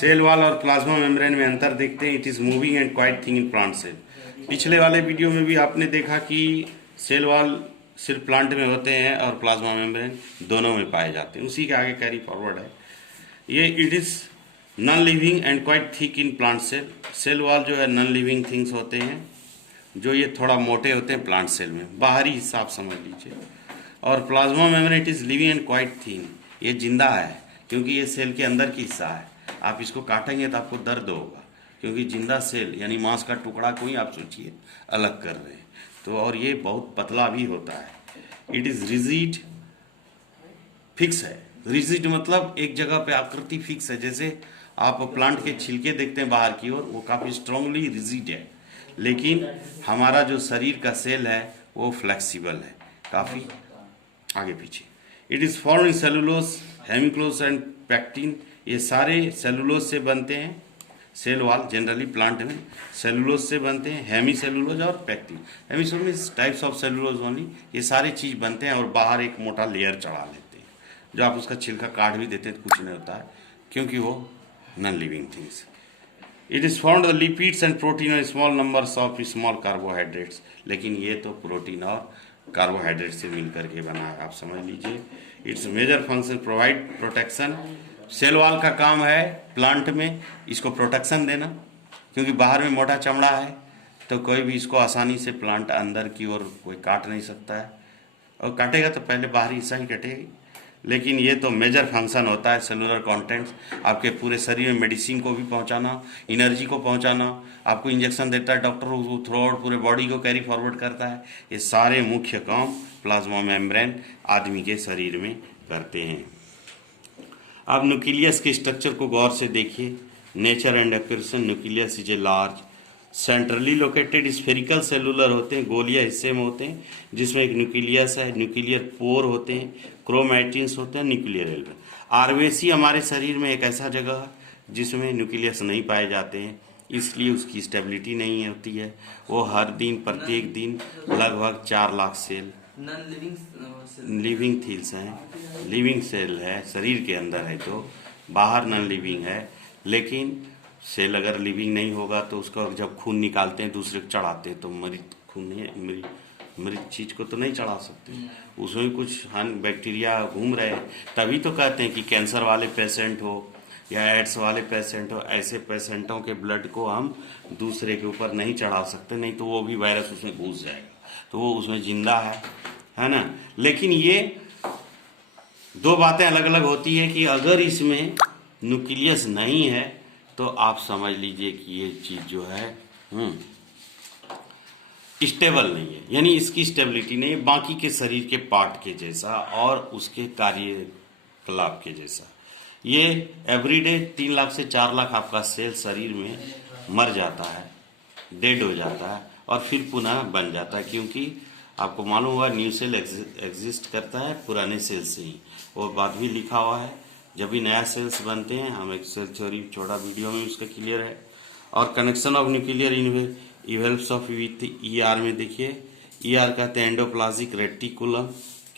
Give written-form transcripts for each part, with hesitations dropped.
Cell wall और plasma membrane में अंतर देखते हैं। It is moving and quite thin in plant cell. पिछले वाले वीडियो में भी आपने देखा कि सेल वॉल सिर्फ प्लांट में होते हैं और प्लाज्मा मेम्ब्रेन दोनों में पाए जाते हैं। उसी के आगे कैरी फॉरवर्ड है ये। It is non living and quite thick in plant cell. Cell wall जो है नॉन लिविंग थिंग्स होते हैं, जो ये थोड़ा मोटे होते हैं प्लांट सेल में, बाहरी हिस्सा आप समझ लीजिए। और plasma membrane it is living and quite thin, ये जिंदा है क्योंकि ये सेल के अंदर की हिस्सा है। आप इसको काटेंगे तो आपको दर्द होगा क्योंकि जिंदा सेल यानी मांस का टुकड़ा को ही आप सोचिए अलग कर रहे हैं तो। और ये बहुत पतला भी होता है। इट इज रिजिड, फिक्स है। रिजिड मतलब एक जगह पे आकृति फिक्स है। जैसे आप प्लांट के छिलके देखते हैं बाहर की ओर, वो काफी स्ट्रांगली रिजिड है, लेकिन हमारा जो शरीर का सेल है वो फ्लेक्सिबल है, काफी आगे पीछे। It is form in cellulose, hemicellulose and pectin. ये सारे सेलुलोज से बनते हैं। सेल वॉल जनरली प्लांट में सेलुलोज से बनते हैं, हेमी सेलुलोज और pectin. Hemicellulose types of cellulose only. ये सारे चीज बनते हैं और बाहर एक मोटा लेयर चढ़ा लेते हैं, जो आप उसका छिलका काट भी देते हैं तो कुछ नहीं होता है क्योंकि वो non living things. It is found the lipids and protein और small numbers of small carbohydrates. लेकिन ये तो प्रोटीन और कार्बोहाइड्रेट से मिलकर के बना है, आप समझ लीजिए। It's major function provide protection. Cell wall का काम है प्लांट में इसको प्रोटेक्शन देना, क्योंकि बाहर में मोटा चमड़ा है तो कोई भी इसको आसानी से प्लांट अंदर की ओर कोई काट नहीं सकता है, और काटेगा तो पहले बाहरी हिस्सा ही कटेगी। लेकिन ये तो मेजर फंक्शन होता है सेलुलर कंटेंट्स, आपके पूरे शरीर में मेडिसिन को भी पहुंचाना, एनर्जी को पहुंचाना। आपको इंजेक्शन देता है डॉक्टर, वो थ्रू आउट पूरे बॉडी को कैरी फॉरवर्ड करता है। ये सारे मुख्य काम प्लाज्मा मेम्ब्रेन आदमी के शरीर में करते हैं। आप न्यूक्लियस के स्ट्रक्चर को गौर से देखिए। Nature and appearance, nucleus is a large centrally located spherical cellular होते हैं, गोलिया हिस्से में होते हैं, जिसमें एक न्यूक्लियस है, न्यूक्लियर पोर होते हैं, क्रोमैटिन्स होते हैं, न्यूक्लियर एल्वे। आरबीसी हमारे शरीर में एक ऐसा जगह है जिसमें न्यूक्लियस नहीं पाए जाते हैं, इसलिए उसकी स्टेबिलिटी नहीं होती है। वो हर दिन प्रत्येक दिन लगभग 4 लाख सेल लिविंग थिल्स हैं, लिविंग सेल है, शरीर के अंदर है तो बाहर नॉन लिविंग है। लेकिन सेल अगर लिविंग नहीं होगा तो उसका जब खून निकालते हैं दूसरे को चढ़ाते हैं तो मृत खून नहीं, मृत चीज को तो नहीं चढ़ा सकते, उसमें कुछ बैक्टीरिया घूम रहे हैं। तभी तो कहते हैं कि कैंसर वाले पेशेंट हो या एड्स वाले पेशेंट हो, ऐसे पेशेंटों के ब्लड को हम दूसरे के ऊपर नहीं चढ़ा सकते, नहीं तो वो भी वायरस उसमें घुस जाएगा, तो वो उसमें जिंदा है ना। लेकिन ये दो बातें अलग अलग होती है कि अगर इसमें न्यूक्लियस नहीं है तो आप समझ लीजिए कि ये चीज जो है स्टेबल नहीं है, यानी इसकी स्टेबिलिटी नहीं है बाकी के शरीर के पार्ट के जैसा और उसके कार्यकलाप के जैसा। ये एवरीडे 3 लाख से 4 लाख आपका सेल शरीर में मर जाता है, डेड हो जाता है और फिर पुनः बन जाता है, क्योंकि आपको मालूम हुआ न्यू सेल एग्जिस्ट करता है पुराने सेल से ही। वो बात भी लिखा हुआ है, जब भी नया सेल्स बनते हैं, हम एक सेल थ्योरी छोटा वीडियो में उसका क्लियर है। और connection of nuclear envelopes of with ER में देखिए, ईआर कहते हैं एंडोप्लाज्मिक रेटिकुलम,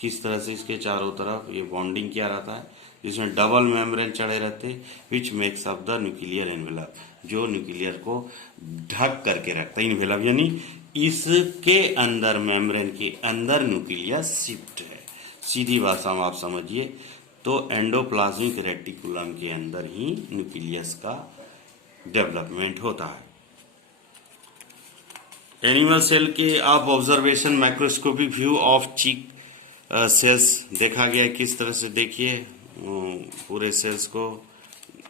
किस तरह से इसके चारों तरफ ये बॉन्डिंग किया रहता है, जिसमें डबल मेम्ब्रेन चढ़े रहते हैं, which makes up the nuclear envelope, जो न्यूक्लियर को ढक करके रखता है। एनवेलप यानी इसके अंदर मेम्ब्रेन के अंदर न्यूक्लियस शिफ्ट है, सीधी भाषा में आप समझिए तो एंडोप्लाज्मिक रेटिकुलम के अंदर ही न्यूक्लियस का डेवलपमेंट होता है। एनिमल सेल के आप observation microscopic view of cheek cells देखा गया है, किस तरह से देखिए पूरे सेल्स को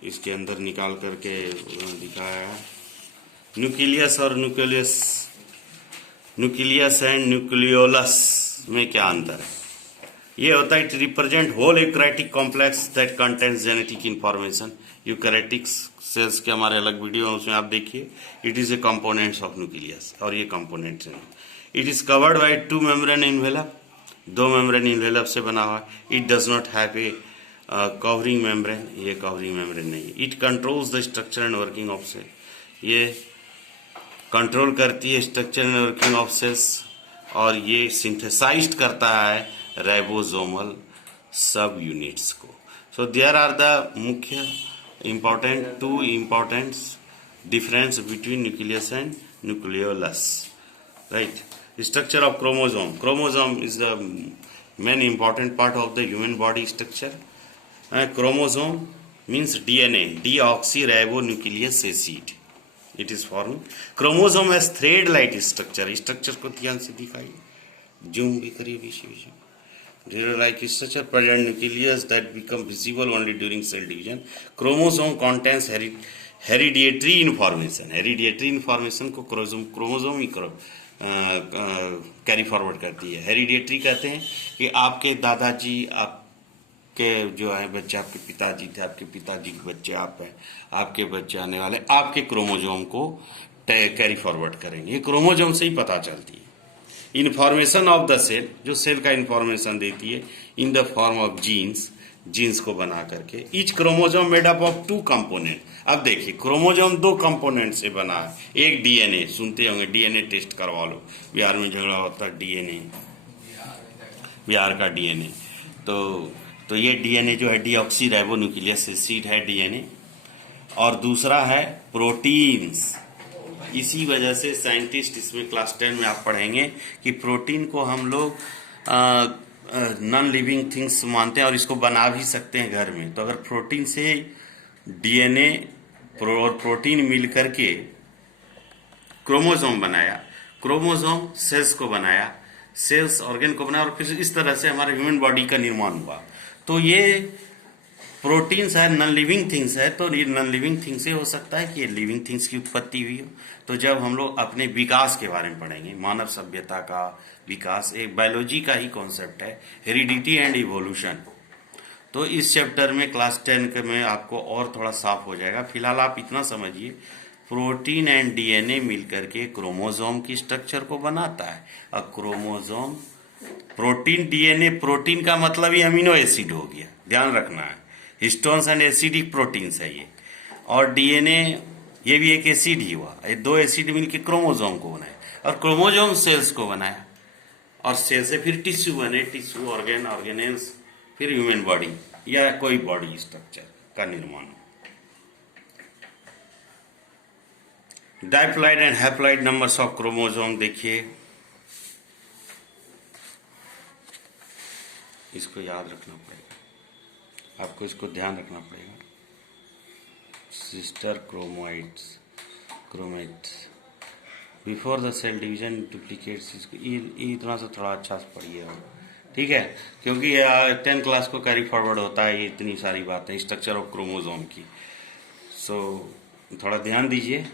इसके अंदर निकाल करके दिखाया है। न्यूक्लियस और न्यूक्लियस एंड न्यूक्लियोलस में क्या अंतर है? ये होता है it represent whole eukaryotic complex that contains genetic information. Eukaryotic cells के हमारे अलग वीडियो है, उसमें आप देखिए। It is a components of nucleus और ये कंपोनेंट्स हैं। It is covered by 2 membrane envelope, 2 membrane envelope से बना हुआ है। It does not have a covering membrane, ये कवरिंग मेम्ब्रेन नहीं है। It controls the structure and working of cell, ये कंट्रोल करती है structure and working of cells, और ये सिंथेसाइज्ड करता है राइबोसोमल सब यूनिट्स को। सो देयर आर द मुख्य two important difference between nucleus and nucleolus, right? Structure of chromosome. Chromosome is the main important part of the human body structure. Chromosome means DNA, deoxyribonucleic acid. It is formed. Chromosome has thread-like structure. Structure को ध्यान से दिखाइए, zoom भी करिए बीच बीच में. Thread-like structure present nucleus that become visible only during cell division. Chromosome contains hereditary information. Hereditary information को chromosome ही carry forward करती है. हेरिडेटरी कहते हैं कि आपके दादाजी, आपके जो है बच्चे, आपके पिताजी थे, आपके पिताजी के बच्चे आप हैं, आपके बच्चे आने वाले आपके क्रोमोजोम को कैरी फॉरवर्ड करेंगे. ये क्रोमोजोम से ही पता चलती है. इंफॉर्मेशन ऑफ द सेल, जो सेल का इंफॉर्मेशन देती है in the form of genes को बना करके. Each chromosome made up of 2 component. अब देखिए, क्रोमोजोम 2 कंपोनेंट से बना है. एक डीएनए, सुनते होंगे डीएनए टेस्ट करवा लो, बिहार में झगड़ा होता है डीएनए, बिहार का डीएनए. तो ये डीएनए जो है डीऑक्सीराइबोन्यूक्लियक एसिड है डीएनए. और दूसरा है प्रोटीन्स. इसी वजह से साइंटिस्ट, इसमें क्लास 10 में आप पढ़ेंगे कि प्रोटीन को हम लोग नॉन लिविंग थिंग्स मानते हैं और इसको बना भी सकते हैं घर में. तो अगर प्रोटीन से डीएनए और प्रोटीन मिल करके क्रोमोसोम बनाया, क्रोमोसोम सेल्स को बनाया, सेल्स ऑर्गन को बनाया, और फिर इस तरह से हमारे ह्यूमन बॉडी का निर्माण हुआ. तो ये प्रोटीन्स है, नॉन लिविंग थिंग्स है. तो ये नॉन लिविंग थिंग्स से हो सकता है कि ये लिविंग थिंग्स की उत्पत्ति हुई हो. तो जब हम लोग अपने विकास के बारे में पढ़ेंगे, मानव सभ्यता का विकास एक बायोलॉजी का ही कॉन्सेप्ट है, हेरिडिटी एंड इवोल्यूशन. तो इस चैप्टर में क्लास 10 में आपको और थोड़ा साफ हो जाएगा. फिलहाल आप इतना समझिए, प्रोटीन एंड डीएनए मिलकर के क्रोमोसोम की स्ट्रक्चर को बनाता है. और क्रोमोसोम, प्रोटीन, डीएनए, प्रोटीन का मतलब ही अमीनो एसिड हो गया, ध्यान रखना है. हिस्टोन्स एंड एसिडिक प्रोटीन्स है ये. और डीएनए ये भी एक एसिड ही हुआ. ये 2 एसिड मिलकर क्रोमोसोम को बनाया, और क्रोमोसोम सेल्स को बनाया, और सेल से फिर टिश्यू बने, टिश्यू, ऑर्गन, ऑर्गेनेल्स, फिर ह्यूमन बॉडी या कोई बॉडी स्ट्रक्चर का निर्माण. Diploid and haploid numbers of chromosome. देखिए, इसको याद रखना पड़ेगा आपको, इसको ध्यान रखना पड़ेगा. Sister chromatids before the cell division duplicates. इसको इतना सा थोड़ा अच्छा से पढ़िए, ठीक है, क्योंकि 10 क्लास को कैरी फॉरवर्ड होता है ये इतनी सारी बातें स्ट्रक्चर ऑफ क्रोमोसोम की. सो थोड़ा ध्यान दीजिए.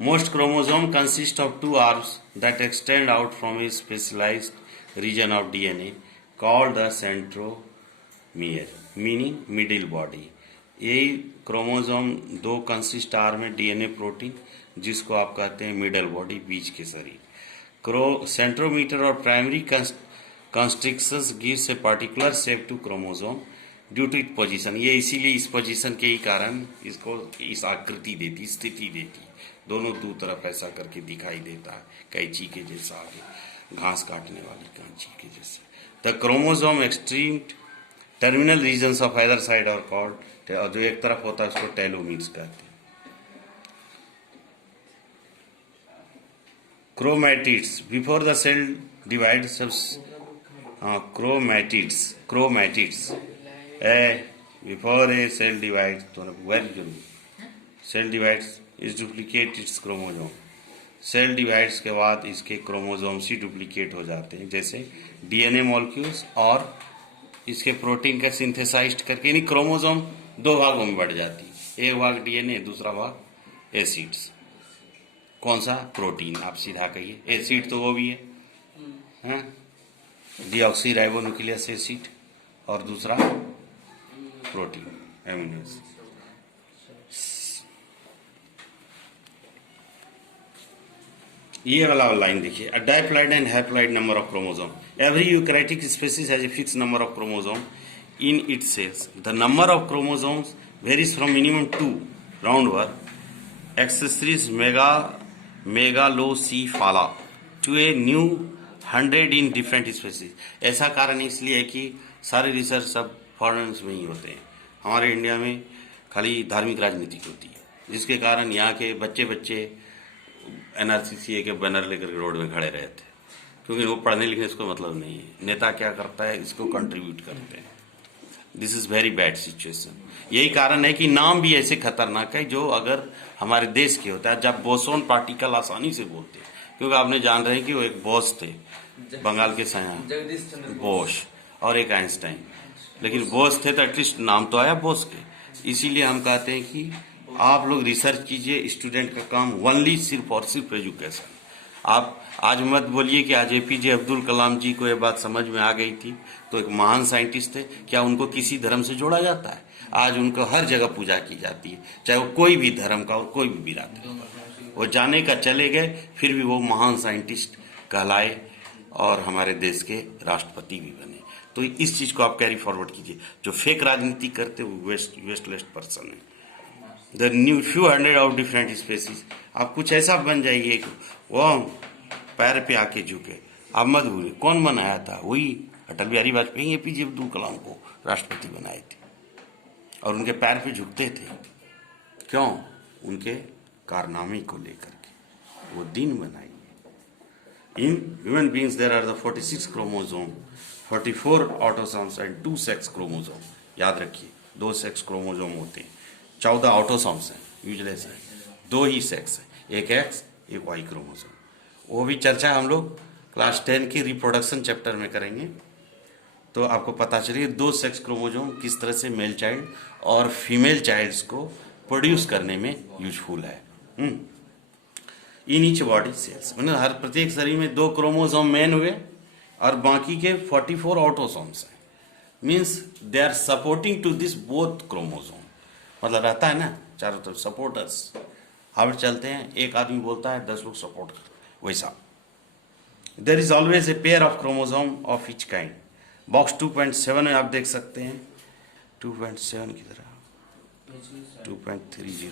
Most chromosome consist of 2 arms that extend out from a specialized region of DNA called the centromere, meaning middle body. यही क्रोमोसोम 2 कंसिस्ट आर्म है डीएनए प्रोटीन, जिसको आप कहते हैं मिडल बॉडी, बीच के शरीर. सेंट्रोमीटर और primary constrictions gives a particular shape to chromosome due to it position. ये इसीलिए इस पोजीशन के ही कारण इसको इस आकृति देती, स्थिति देती. दोनों दो तरफ ऐसा करके दिखाई देता है, कैंची के जैसा, आगे घास काटने वाली कैंची के जैसे. The chromosome extreme terminal regions of other side और कॉल्ड, जो एक तरफ होता है उसको टेलोमीर्स कहते हैं. Chromatids before the cell divide. Chromatids before a cell divide, तो वेरी जरूरी. Cell divides is duplicate its chromosome. Cell divides के बाद इसके क्रोमोसोम्स ही डुप्लीकेट हो जाते हैं, जैसे डीएनए मॉलिक्यूल्स, और इसके प्रोटीन का सिंथेसाइज्ड करके यानी क्रोमोसोम 2 भागों में बढ़ जाती है. एक भाग डीएनए, दूसरा भाग एसिड्स. कौन सा? प्रोटीन. आप सीधा कहिए, एसिड तो वो भी है, डीऑक्सीराइबोन्यूक्लियक एसिड, और दूसरा प्रोटीन, एमिनो एसिड. ये वाला लाइन देखिए. A diploid and haploid number of chromosome. Every eukaryotic species has a fixed number of chromosome in its cells. The number of chromosomes varies from minimum 2 roundworm accessories megalocephala to a new 100 in different species. ऐसा कारण इसलिए है कि सारे research सब foreigners में ही होते हैं. हमारे इंडिया में खाली धार्मिक राजनीति होती है, जिसके कारण यहाँ के बच्चे NRCCA के बैनर लेकर रोड में खड़े रहे थे, क्योंकि वो पढ़ने लिखने इसको मतलब नहीं है। नेता क्या करता है, इसको कंट्रीब्यूट करते हैं। This is very bad situation. यही कारण है कि नाम भी ऐसे खतरनाक है जो अगर हमारे देश के होता है। जब बोसोन पार्टिकल आसानी से बोलते हैं, क्योंकि आपने जान रहे हैं कि वो एक बोस थे बंगाल के साया बोस और एक आइंस्टाइन, लेकिन बोस थे तो एटलीस्ट नाम तो आया बोस के। इसीलिए हम कहते हैं कि आप लोग रिसर्च कीजिए, स्टूडेंट का काम ओनली सिर्फ और सिर्फ एजुकेशन। आप आज मत बोलिए कि आज APJ अब्दुल कलाम जी को ये बात समझ में आ गई थी, तो एक महान साइंटिस्ट थे, क्या उनको किसी धर्म से जोड़ा जाता है? आज उनको हर जगह पूजा की जाती है, चाहे वो कोई भी धर्म का और कोई भी बिरादरी का। वो जाने का चले गए, फिर भी वो महान साइंटिस्ट कहलाए और हमारे देश के राष्ट्रपति भी बने। तो इस चीज को आप कैरी फॉरवर्ड कीजिए। जो फेक राजनीति करते वो वेस्टलेस पर्सन है। The new few hundred of different species, आप कुछ ऐसा बन जाइए वो पैर पे आके झुके। आप मत भूलिए कौन बनाया था, वही अटल बिहारी वाजपेयी APJ अब्दुल कलाम को राष्ट्रपति बनाए थे और उनके पैर पे झुकते थे। क्यों? उनके कारनामे को लेकर के वो दिन बनाइए। In human beings there are the 46 chromosome, 44 autosomes and 2 sex chromosome. याद रखिए 2 सेक्स क्रोमोसोम होते हैं, 14 ऑटोसोम्स हैं, यूजलेस है, 2 ही सेक्स है, एक X एक Y क्रोमोसोम। वो भी चर्चा हम लोग क्लास 10 की रिप्रोडक्शन चैप्टर में करेंगे, तो आपको पता चलिए 2 सेक्स क्रोमोसोम किस तरह से मेल चाइल्ड और फीमेल चाइल्ड्स को प्रोड्यूस करने में यूजफुल है। इन ईच बॉडी सेल्स, मतलब हर प्रत्येक शरीर में 2 क्रोमोसोम मेन हुए और बाकी के 44 ऑटोसोम्स हैं। Means they are supporting to this both chromosome, मतलब रहता है ना चारों तरफ सपोर्टर्स। हार्ट चलते हैं, एक आदमी बोलता है 10 लोग सपोर्ट करते, वैसा। There is always a pair of chromosome of each kind. Box 2.7 में आप देख सकते हैं, 2.7 की तरह 2.30।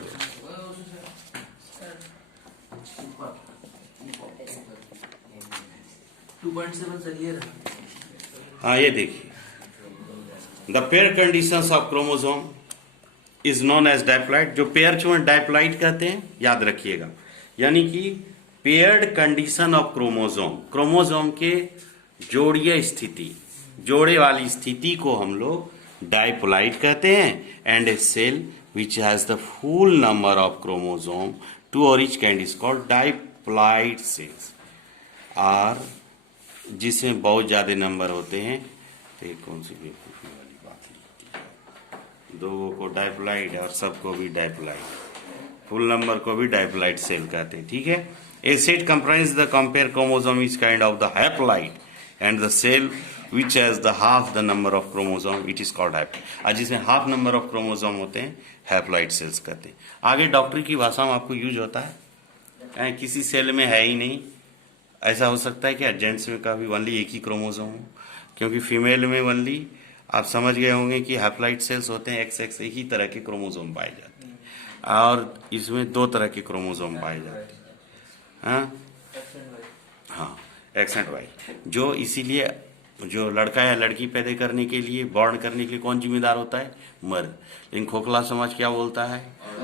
हाँ ये देखिए, the pair conditions of chromosome is known as diploid. जो पेयर को डाइप्लॉइड कहते हैं, याद रखिएगा, यानी कि paired condition of chromosome, chromosome के जोड़ीय स्थिति, जोड़े वाली स्थिति को हम लोग डाइप्लॉइड कहते हैं। And a cell which has the full number of chromosome 2 और each kind is called diploid cells। और जिसमें बहुत ज्यादा नंबर होते हैं, तो ये कौन सी बेवकूफी वाली बात है, 2 को डाइप्लॉइड और सबको भी डाइप्लॉइड, फुल नंबर को भी डाइप्लॉइड सेल कहते हैं, ठीक है। A set comprises the compare chromosome each kind of the haploid and the cell which has the half the number of chromosome it is called haploid। और जिसमें half number of chromosome होते हैं haploid cells कहते हैं। आगे डॉक्टरी की भाषा में आपको यूज होता है, किसी सेल में है ही नहीं। ऐसा हो सकता है कि जेंट्स में का भी ओनली एक ही क्रोमोसोम हो, क्योंकि फीमेल में ओनली आप समझ गए होंगे कि हैप्लॉइड सेल्स होते हैं, XX एक ही तरह के क्रोमोसोम पाए जाते हैं, और इसमें 2 तरह के क्रोमोसोम पाए जाते हैं। हाँ, X एंड Y। जो इसीलिए जो लड़का या लड़की पैदा करने के लिए, बॉर्न करने के लिए कौन जिम्मेदार होता है? मर्द। लेकिन खोखला समाज क्या बोलता है?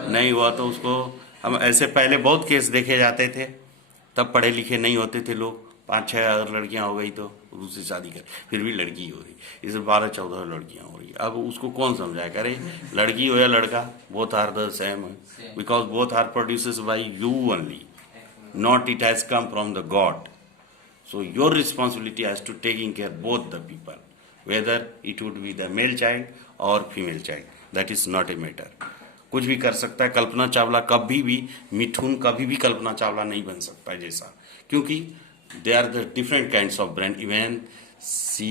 नहीं हुआ तो उसको, हम ऐसे पहले बहुत केस देखे जाते थे, तब पढ़े लिखे नहीं होते थे लोग, 5-6 अगर लड़कियां हो गई तो दूसरी शादी कर, फिर भी लड़की हो रही, इसे 12-14 लड़कियां हो रही। अब उसको कौन समझाया करे, लड़की हो या लड़का, both are the same, because both are produces by you only, not it has come from the God. So your responsibility has to taking care both the people, whether it would be the male child or female child, that is not a matter। कुछ भी कर सकता है। कल्पना चावला कभी भी, मिठुन कभी भी कल्पना चावला नहीं बन सकता है जैसा, क्योंकि they are the different kinds of brain. Even she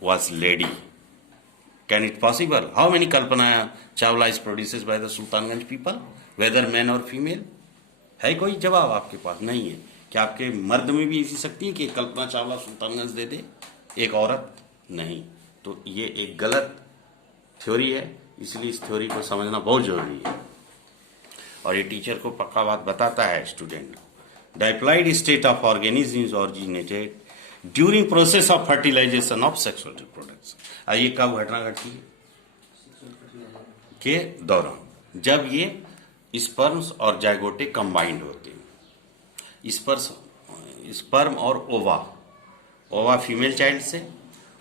was lady। Can it possible? How many Kalpana Chawla is produced by the Sultanganj people, whether men or female? है कोई जवाब आपके पास? नहीं है। क्या आपके मर्द में भी ऐसी शक्ति है कि कल्पना चावला सुल्तानगंज दे दे, एक औरत? नहीं। तो ये एक गलत थ्योरी है, इसलिए इस थ्योरी को समझना बहुत जरूरी है, और ये टीचर को पक्का बात बताता है student. Diploid state of organism is originated during process of fertilization of sexual reproduction. ये कब घटना घटती है? के दौरान जब ये स्पर्म्स और जाइगोटे कंबाइंड होते हैं। स्पर्म और ओवा फीमेल चाइल्ड से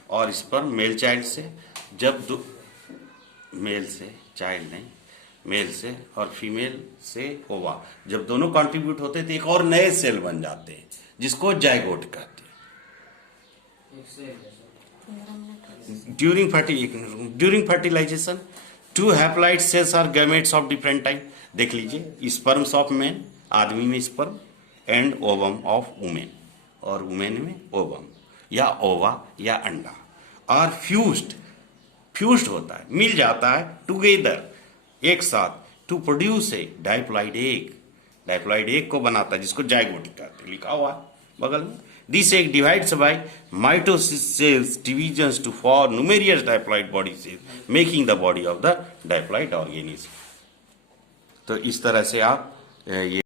और स्पर्म मेल चाइल्ड से, जब मेल से चाइल्ड नहीं, मेल से और फीमेल से ओवा जब दोनों कंट्रीब्यूट होते हैं तो एक और नए सेल बन जाते हैं जिसको जाइगोट कहते हैं। During fertilization 2 haploid cells are gametes of different type. देख लीजिए, स्पर्म्स ऑफ मैन, आदमी में sperm, and ovum of women, और वुमेन में ओवम या ओवा या अंडा, और फ्यूज्ड होता है, मिल जाता है टुगेदर, एक साथ, to produce a diploid egg को बनाता है जिसको जाइगोट कहते हैं, लिखा हुआ है बगल में। This egg divides by mitosis cells divisions to form numerous diploid body cells making the body of the diploid organism. तो इस तरह से आप ये